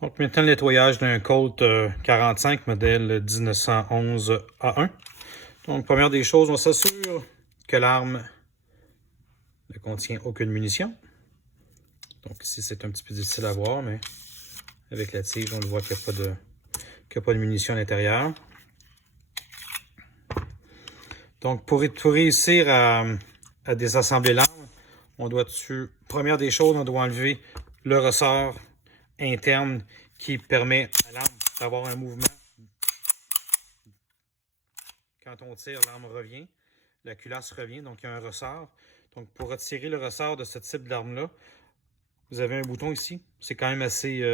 Donc maintenant le nettoyage d'un Colt 45 modèle 1911 A1. Donc première des choses, on s'assure que l'arme ne contient aucune munition. Donc ici c'est un petit peu difficile à voir, mais avec la tige on le voit qu'il n'y a pas de munition à l'intérieur. Donc pour réussir à désassembler l'arme, on doit première des choses, on doit enlever le ressort interne qui permet à l'arme d'avoir un mouvement. Quand on tire, l'arme revient, la culasse revient, donc il y a un ressort. Donc pour retirer le ressort de ce type d'arme-là, vous avez un bouton ici. C'est quand même assez,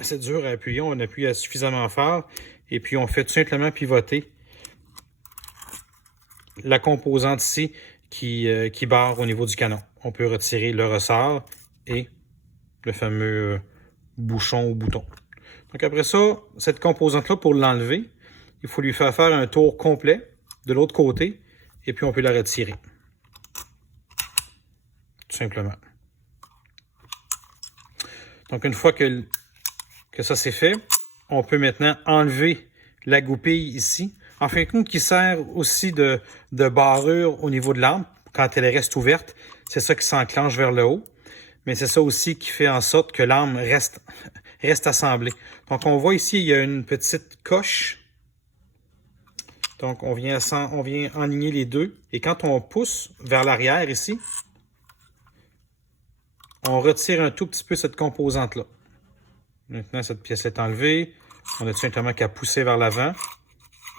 assez dur à appuyer. On appuie suffisamment fort et puis on fait tout simplement pivoter la composante ici qui barre au niveau du canon. On peut retirer le ressort et le fameux bouchon ou bouton. Donc après ça, cette composante-là, pour l'enlever, il faut lui faire un tour complet de l'autre côté et puis on peut la retirer. Tout simplement. Donc une fois que ça c'est fait, on peut maintenant enlever la goupille ici. En fin de compte, qui sert aussi de barrure au niveau de l'arme quand elle reste ouverte. C'est ça qui s'enclenche vers le haut. Mais c'est ça aussi qui fait en sorte que l'arme reste assemblée. Donc on voit ici, il y a une petite coche. Donc on vient enligner les deux. Et quand on pousse vers l'arrière ici, on retire un tout petit peu cette composante-là. Maintenant, cette pièce est enlevée. On a tout simplement qu'à pousser vers l'avant.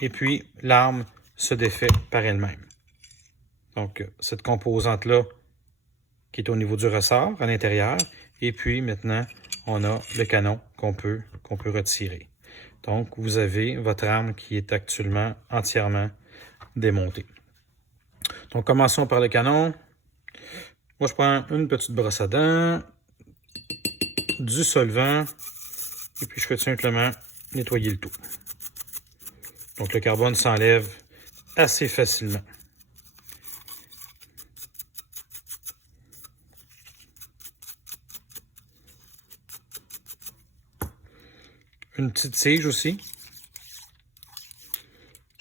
Et puis, l'arme se défait par elle-même. Donc, cette composante-là qui est au niveau du ressort à l'intérieur. Et puis, maintenant, on a le canon qu'on peut retirer. Donc, vous avez votre arme qui est actuellement entièrement démontée. Donc, commençons par le canon. Moi, je prends une petite brosse à dents, du solvant, et puis je fais tout simplement nettoyer le tout. Donc, le carbone s'enlève assez facilement. Une petite tige aussi.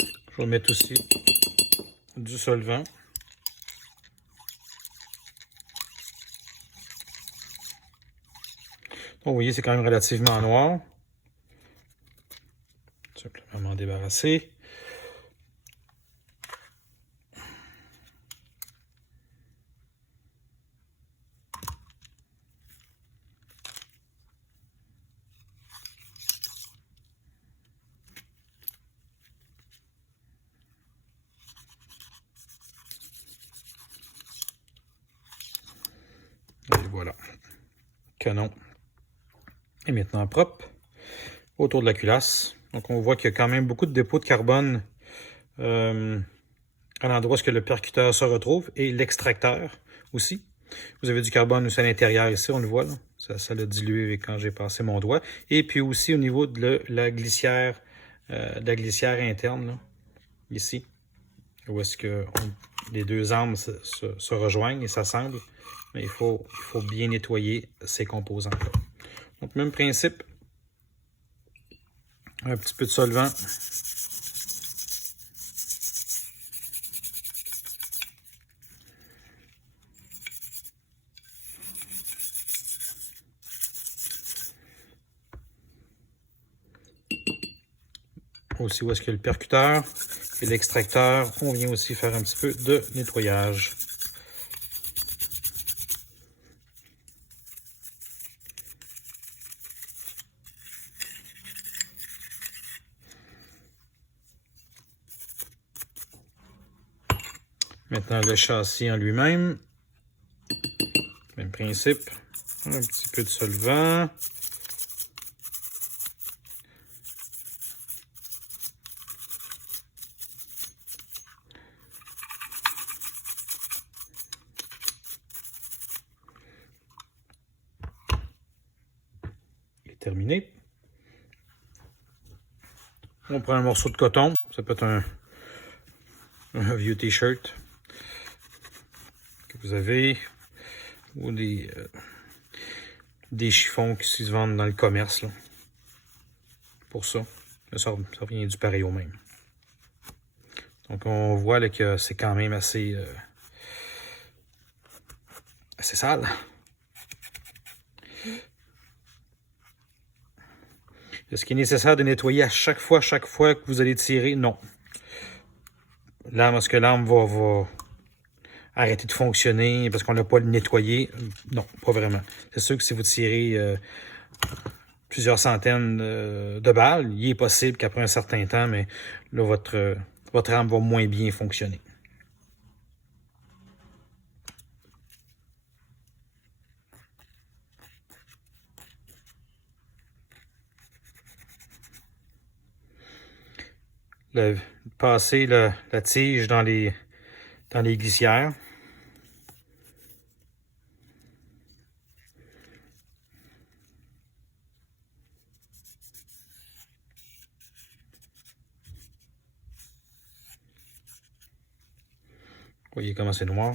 Je vais mettre aussi du solvant. Donc, vous voyez, c'est quand même relativement noir. Simplement m'en débarrasser. Et voilà. Canon est maintenant propre autour de la culasse. Donc on voit qu'il y a quand même beaucoup de dépôts de carbone à l'endroit où le percuteur se retrouve et l'extracteur aussi. Vous avez du carbone aussi à l'intérieur ici, on le voit là. Ça l'a dilué quand j'ai passé mon doigt. Et puis aussi au niveau de la glissière interne, là, ici, où est-ce que les deux armes se rejoignent et s'assemblent. Mais il faut bien nettoyer ces composants-là. Donc, même principe. Un petit peu de solvant. Aussi où est-ce que le percuteur et l'extracteur, on vient aussi faire un petit peu de nettoyage. Maintenant, le châssis en lui-même. Même principe. Un petit peu de solvant. Et terminé. On prend un morceau de coton. Ça peut être un vieux t-shirt que vous avez, ou des chiffons qui se vendent dans le commerce, là. pour ça. Ça revient du pareil au même. Donc, on voit là, que c'est quand même assez sale. Est-ce qu'il est nécessaire de nettoyer à chaque fois que vous allez tirer? Non. Est-ce que l'arme va arrêter de fonctionner parce qu'on n'a pas nettoyé? Non, pas vraiment. C'est sûr que si vous tirez plusieurs centaines de balles, il est possible qu'après un certain temps, mais là, votre arme va moins bien fonctionner. Passer la tige dans les glissières. Vous voyez comment c'est noir.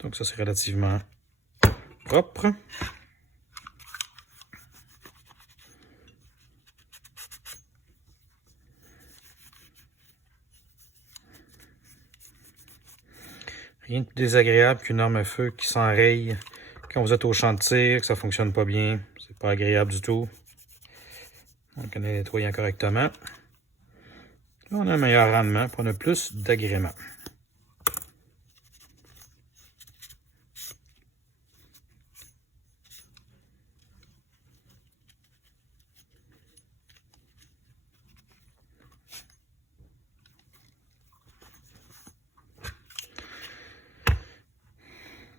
Donc ça, c'est relativement propre. Rien de plus désagréable qu'une arme à feu qui s'enraye quand vous êtes au champ de tir, que ça ne fonctionne pas bien. C'est pas agréable du tout. Donc on est nettoyant correctement. Là, on a un meilleur rendement, puis on a plus d'agrément.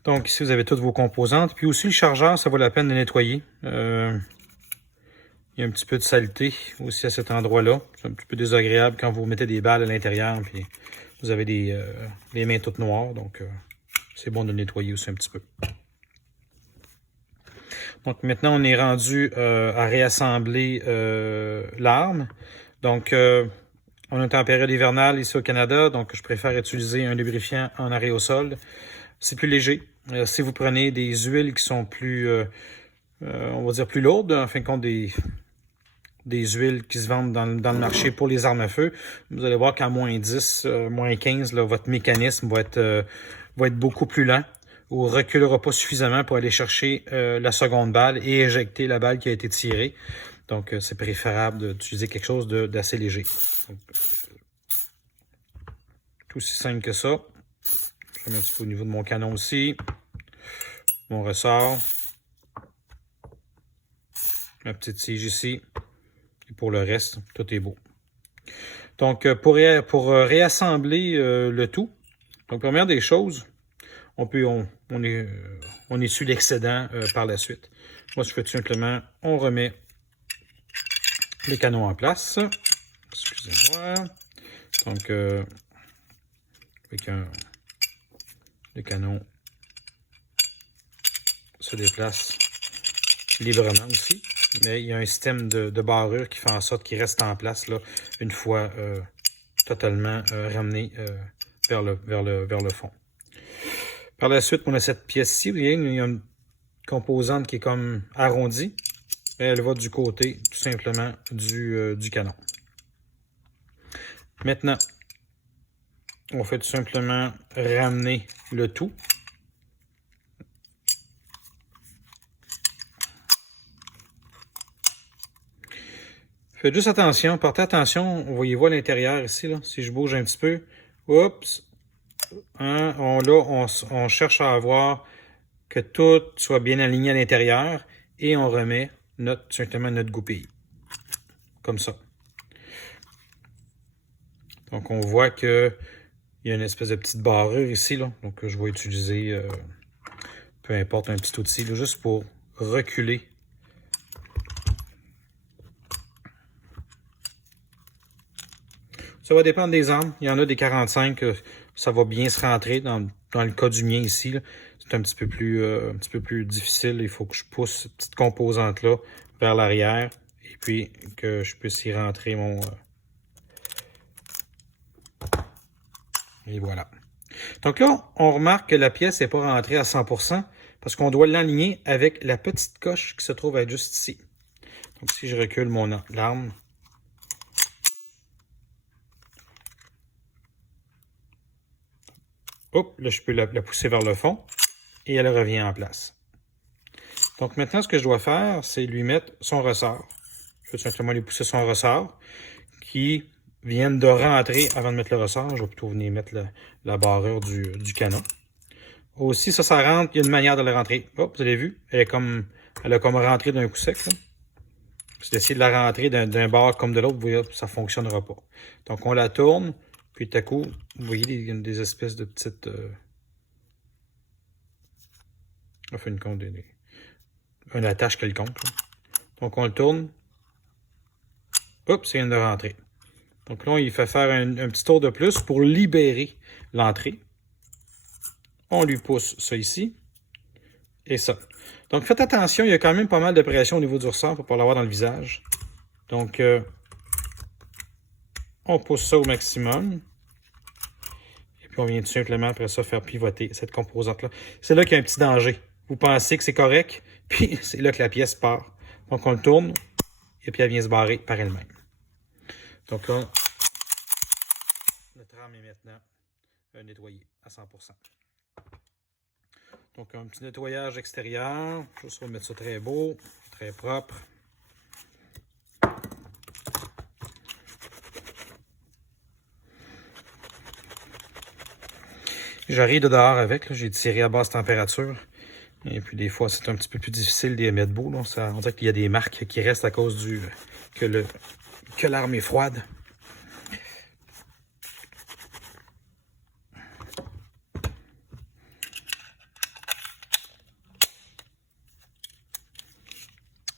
Donc ici, vous avez toutes vos composantes. Puis aussi, le chargeur, ça vaut la peine de nettoyer. Il y a un petit peu de saleté aussi à cet endroit-là. C'est un petit peu désagréable quand vous mettez des balles à l'intérieur. Puis vous avez les mains toutes noires. Donc, c'est bon de le nettoyer aussi un petit peu. Donc maintenant, on est rendu à réassembler l'arme. Donc, on est en période hivernale ici au Canada. Donc, je préfère utiliser un lubrifiant en aérosol. C'est plus léger. Si vous prenez des huiles qui sont plus, on va dire plus lourdes, en fin de compte des huiles qui se vendent dans le marché pour les armes à feu, vous allez voir qu'à moins 10, moins 15, là, votre mécanisme va être beaucoup plus lent ou reculera pas suffisamment pour aller chercher la seconde balle et éjecter la balle qui a été tirée. Donc, c'est préférable d'utiliser quelque chose d'assez léger. Donc, tout aussi simple que ça. Je mets un petit peu au niveau de mon canon aussi. Mon ressort. Ma petite tige ici. Et pour le reste, tout est beau. Donc, pour réassembler le tout, donc première des choses, on essuie l'excédent par la suite. Moi, je fais tout simplement, on remet les canons en place. Excusez-moi. Donc, avec le canon se déplace librement aussi. Mais il y a un système de barrure qui fait en sorte qu'il reste en place là, une fois totalement ramené vers le fond. Par la suite, on a cette pièce-ci. Vous voyez, il y a une composante qui est comme arrondie. Et elle va du côté, tout simplement, du canon. Maintenant, on fait tout simplement ramener le tout. Faites juste attention, portez attention, voyez-vous à l'intérieur ici, là, si je bouge un petit peu, oups, hein, on cherche à avoir que tout soit bien aligné à l'intérieur et on remet simplement notre goupille, comme ça. Donc on voit que il y a une espèce de petite barrure ici, là, donc je vais utiliser, peu importe, un petit outil, là, juste pour reculer. Ça va dépendre des armes. Il y en a des 45, ça va bien se rentrer. Dans le cas du mien ici, c'est un petit peu plus difficile. Il faut que je pousse cette petite composante-là vers l'arrière et puis que je puisse y rentrer Et voilà. Donc là, on remarque que la pièce n'est pas rentrée à 100% parce qu'on doit l'aligner avec la petite coche qui se trouve être juste ici. Donc si je recule mon arme, hop, là je peux la pousser vers le fond et elle revient en place. Donc maintenant, ce que je dois faire, c'est lui mettre son ressort. Je vais tout simplement lui pousser son ressort qui viennent de rentrer avant de mettre le ressort. Je vais plutôt venir mettre la barrure du canon. Aussi, ça rentre. Il y a une manière de la rentrer. Oh, vous avez vu? Elle a comme rentré d'un coup sec. Là. Si d'essayer de la rentrer d'un bord comme de l'autre, vous voyez, ça ne fonctionnera pas. Donc, on la tourne, puis tout à coup, vous voyez, il y a des espèces de petites... en fin de compte, une attache quelconque. Là. Donc, on le tourne. Hop, ça vient de rentrer. Donc là, il fait faire un petit tour de plus pour libérer l'entrée. On lui pousse ça ici et ça. Donc faites attention, il y a quand même pas mal de pression au niveau du ressort pour ne pas l'avoir dans le visage. Donc, on pousse ça au maximum. Et puis on vient tout simplement après ça faire pivoter cette composante-là. C'est là qu'il y a un petit danger. Vous pensez que c'est correct, puis c'est là que la pièce part. Donc on le tourne et puis elle vient se barrer par elle-même. Donc là, notre arme est maintenant nettoyée à 100%. Donc un petit nettoyage extérieur. Juste pour mettre ça très beau, très propre. J'arrive de dehors avec, j'ai tiré à basse température. Et puis des fois, c'est un petit peu plus difficile de les mettre beau. Là. On dirait qu'il y a des marques qui restent à cause que l'arme est froide.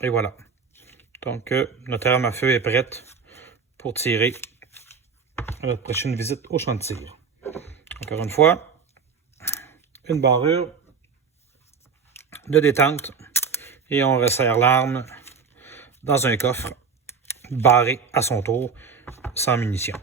Et voilà. Donc, notre arme à feu est prête pour tirer à notre prochaine visite au champ de tir. Encore une fois, une barrure de détente et on resserre l'arme dans un coffre barré à son tour, sans munitions.